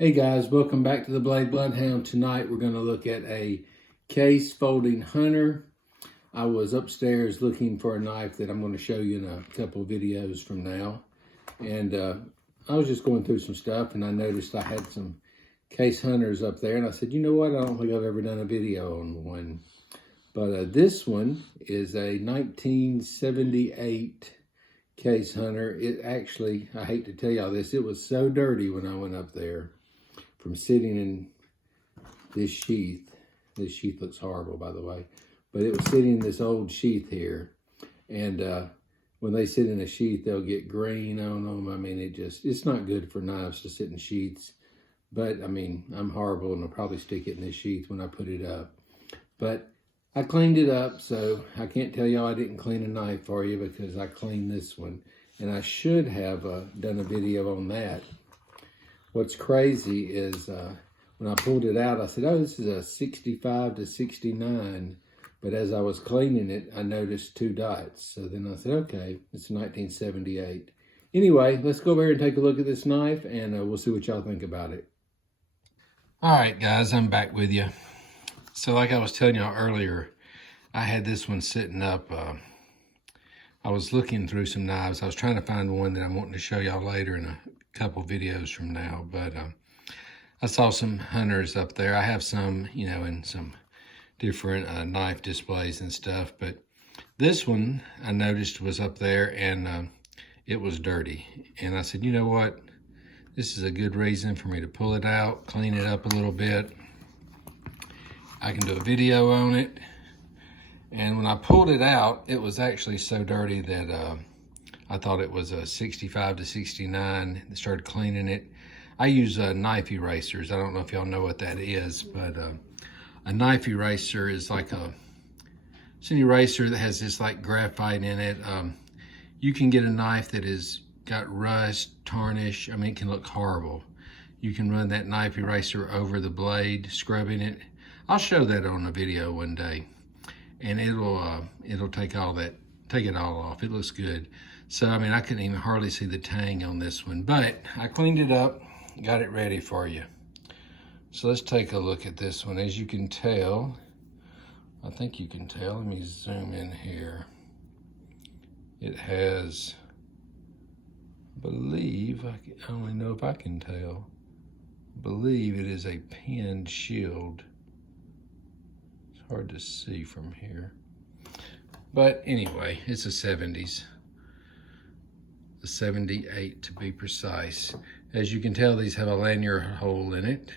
Hey guys, welcome back to the Blade Bloodhound. Tonight we're going to look at a case folding hunter. I was upstairs looking for a knife that I'm going to show you in a couple videos from now. And I was just going through some stuff and I noticed I had some case hunters up there. And I said, you know what, I don't think I've ever done a video on one. But this one is a 1978 case hunter. It actually, I hate to tell y'all this, it was so dirty when I went up there from sitting in this sheath. This sheath looks horrible, by the way, but it was sitting in this old sheath here. And when they sit in a sheath, they'll get green on them. I mean, it's not good for knives to sit in sheaths. But I mean, I'm horrible and I'll probably stick it in this sheath when I put it up. But I cleaned it up, so I can't tell y'all I didn't clean a knife for you because I cleaned this one. And I should have done a video on that. What's crazy is when I pulled it out, I said, oh, this is a 65 to 69. But as I was cleaning it, I noticed 2 dots. So then I said, okay, it's 1978. Anyway, let's go over here and take a look at this knife, and we'll see what y'all think about it. All right, guys, I'm back with you. So like I was telling y'all earlier, I had this one sitting up. I was looking through some knives. I was trying to find one that I'm wanting to show y'all later in a couple videos from now, but I saw some hunters up there. I have some, you know, in some different knife displays and stuff, but this one I noticed was up there and it was dirty. And I said, you know what? This is a good reason for me to pull it out, clean it up a little bit. I can do a video on it. And when I pulled it out, it was actually so dirty that I thought it was a 65 to 69. I started cleaning it. I use knife erasers. I don't know if y'all know what that is, but a knife eraser is like it's an eraser that has this like graphite in it. You can get a knife that has got rust, tarnish. I mean, it can look horrible. You can run that knife eraser over the blade, scrubbing it. I'll show that on a video one day. And it'll take it all off. It looks good. So, I mean, I couldn't even hardly see the tang on this one, but I cleaned it up, got it ready for you. So let's take a look at this one. As you can tell, I think you can tell, let me zoom in here. It has, I believe, I only know if I can tell, I believe it is a pinned shield. Hard to see from here, but anyway, it's a 70s, a 78 to be precise. As you can tell, these have a lanyard hole in it,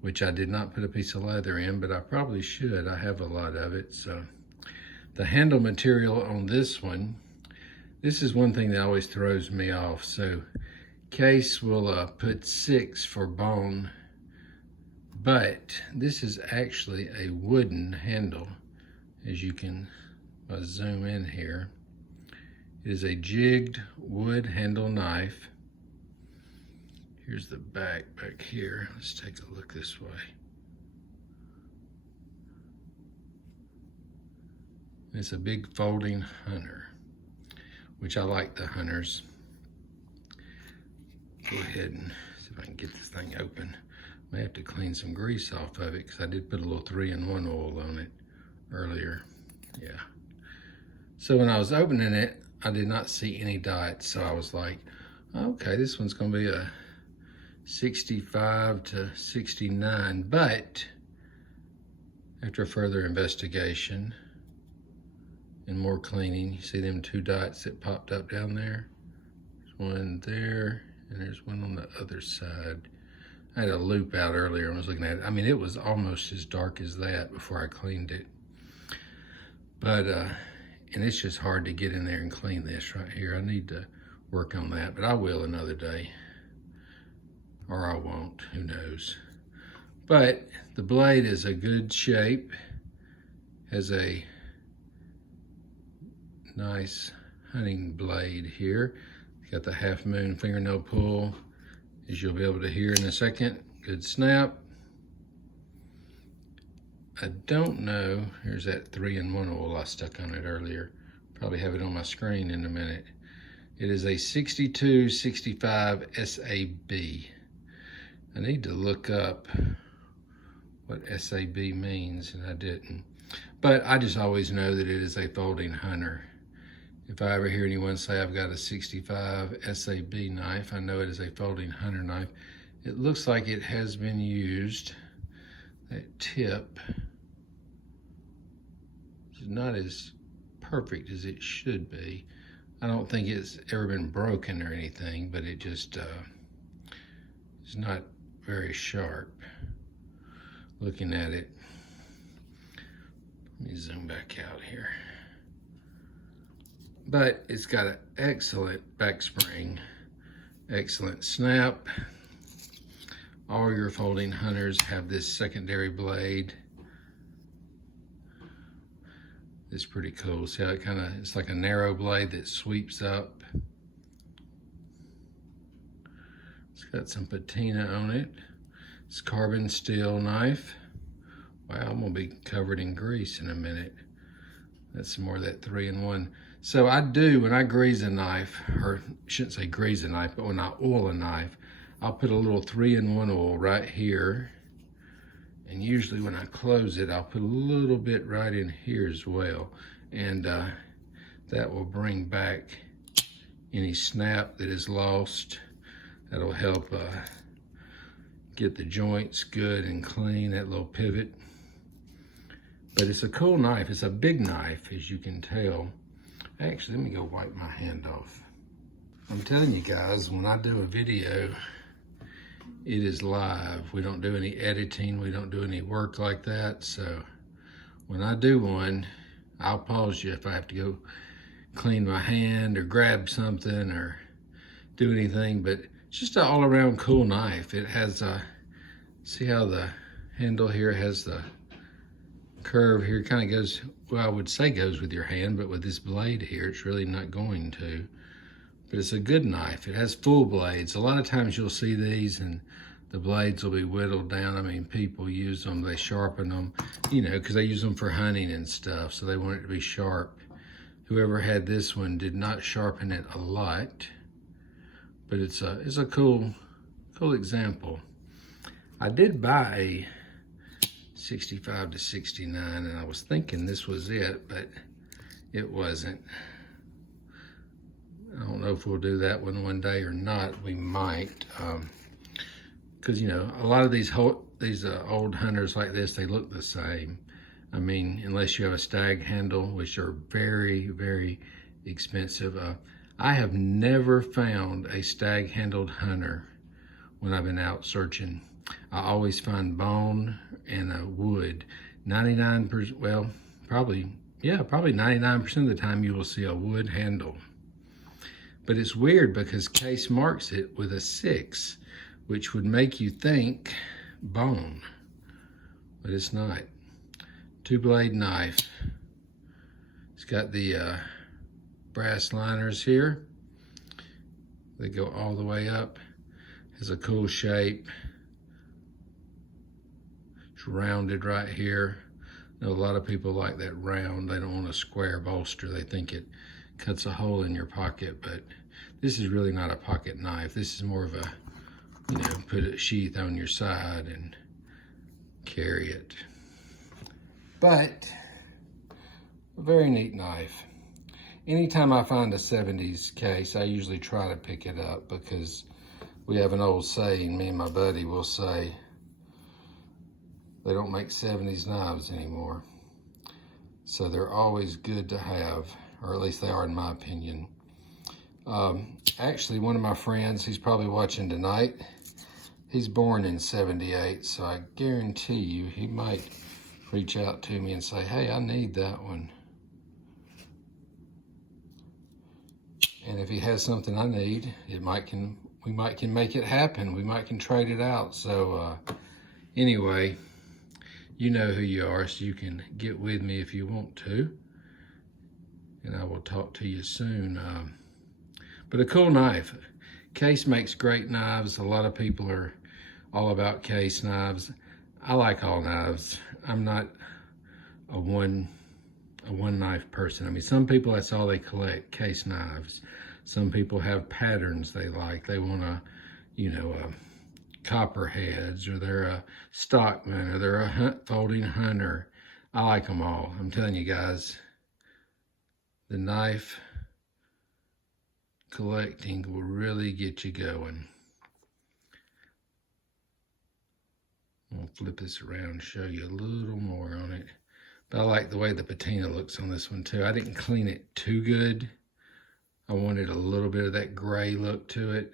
which I did not put a piece of leather in, but I probably should. I have a lot of it. So the handle material on this one, this is one thing that always throws me off. So Case will put 6 for bone, but this is actually a wooden handle. As you can zoom in here, it is a jigged wood handle knife. Here's the back here. Let's take a look this way. It's a big folding hunter, which I like the hunters. Go ahead and see if I can get this thing open. May have to clean some grease off of it because I did put a little 3-in-1 oil on it earlier. Yeah. So when I was opening it, I did not see any dots. So I was like, okay, this one's gonna be a 65 to 69. But after further investigation and more cleaning, you see them 2 dots that popped up down there? There's one there and there's one on the other side. I had a loop out earlier and was looking at it. I mean, it was almost as dark as that before I cleaned it. But, and it's just hard to get in there and clean this right here. I need to work on that, but I will another day. Or I won't, who knows. But the blade is a good shape. Has a nice hunting blade here. Got the half moon fingernail pull. As you'll be able to hear in a second. Good snap. I don't know, here's that 3-in-1 oil I stuck on it earlier. Probably have it on my screen in a minute. It is a 6265 SAB. I need to look up what SAB means, and I didn't. But I just always know that it is a folding hunter. If I ever hear anyone say I've got a 65 SAB knife, I know it is a folding hunter knife. It looks like it has been used. That tip is not as perfect as it should be. I don't think it's ever been broken or anything, but it just is not very sharp. Looking at it, let me zoom back out here. But it's got an excellent back spring, excellent snap. All your folding hunters have this secondary blade. It's pretty cool. See how it it's like a narrow blade that sweeps up. It's got some patina on it. It's carbon steel knife. Wow, I'm gonna be covered in grease in a minute. That's some more of that 3-in-1. So I do, when I grease a knife, or I shouldn't say grease a knife, but when I oil a knife, I'll put a little 3-in-1 oil right here. And usually when I close it, I'll put a little bit right in here as well. And that will bring back any snap that is lost. That'll help get the joints good and clean, that little pivot. But it's a cool knife. It's a big knife, as you can tell. Actually, let me go wipe my hand off. I'm telling you guys, when I do a video, it is live. We don't do any editing. We don't do any work like that. So when I do one, I'll pause you if I have to go clean my hand or grab something or do anything. But it's just an all-around cool knife. It has a, see how the handle here has the curve here, kind of goes, well, I would say goes with your hand, but with this blade here, it's really not going to. But it's a good knife. It has full blades. A lot of times you'll see these and the blades will be whittled down. I mean, people use them, they sharpen them, you know, because they use them for hunting and stuff, so they want it to be sharp. Whoever had this one did not sharpen it a lot, but it's a cool example. I did buy a 65 to 69, and I was thinking this was it, but it wasn't. I don't know if we'll do that one day or not. We might, because you know, a lot of these old hunters like this, they look the same. I mean, unless you have a stag handle, which are very, very expensive. I have never found a stag handled hunter when I've been out searching. I always find bone and wood. 99%, well, probably 99% of the time you will see a wood handle. But it's weird because Case marks it with a 6, which would make you think bone, but it's not. 2-blade knife. It's got the brass liners here. They go all the way up. Has a cool shape. It's rounded right here. I know a lot of people like that round. They don't want a square bolster. They think it cuts a hole in your pocket, but this is really not a pocket knife. This is more of a, you know, put a sheath on your side and carry it. But a very neat knife. Anytime I find a 70s case, I usually try to pick it up because we have an old saying, me and my buddy will say, they don't make 70s knives anymore. So they're always good to have, or at least they are in my opinion. Actually, one of my friends, he's probably watching tonight, he's born in 78, so I guarantee you he might reach out to me and say, hey, I need that one. And if he has something I need, we might can make it happen. We might can trade it out. So anyway, you know who you are, so you can get with me if you want to. And I will talk to you soon. But a cool knife. Case makes great knives. A lot of people are all about Case knives. I like all knives. I'm not a one knife person. I mean, some people, that's all they collect, Case knives. Some people have patterns they like. They want to, you know, copperheads, or they're a stockman, or they're a folding hunter. I like them all. I'm telling you guys, the knife collecting will really get you going. I'll flip this around and show you a little more on it. But I like the way the patina looks on this one too. I didn't clean it too good. I wanted a little bit of that gray look to it.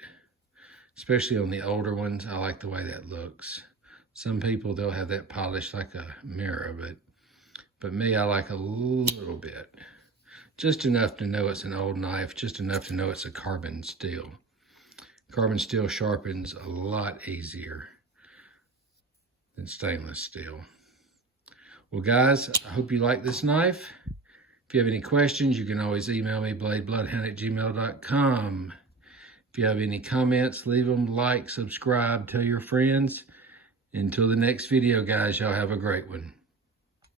Especially on the older ones, I like the way that looks. Some people, they'll have that polished like a mirror, but me, I like a little bit. Just enough to know it's an old knife, just enough to know it's a carbon steel. Carbon steel sharpens a lot easier than stainless steel. Well guys, I hope you like this knife. If you have any questions, you can always email me, bladebloodhound@gmail.com. If you have any comments, leave them, like, subscribe, tell your friends. Until the next video, guys, y'all have a great one.